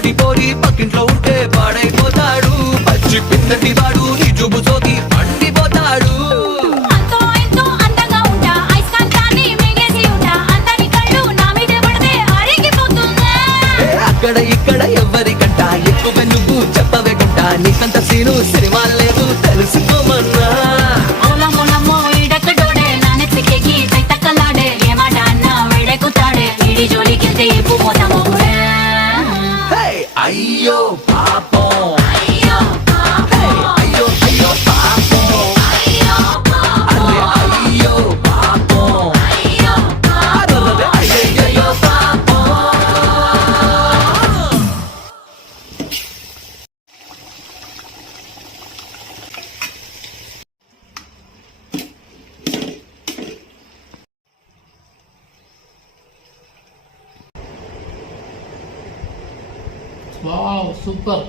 పల్నాటి పోరి పక్కింట్లో ఉంటే పాడైపోతాడు. పచ్చి పిన్నటి వాడు నీ జుబు సోకి పండిపోతాడు. అక్కడ ఇక్కడ ఎవరికంట ఎక్కువ నువ్వు చెప్పవే గుంట. నీకంత సీను సినిమా లేదు తెలుసుకోమన్నా. అయ్యో పాపం, అయ్యో అయ్యో పాపం, అరే అయ్యో పాపం, అయ్యో పాపం. Wow, super.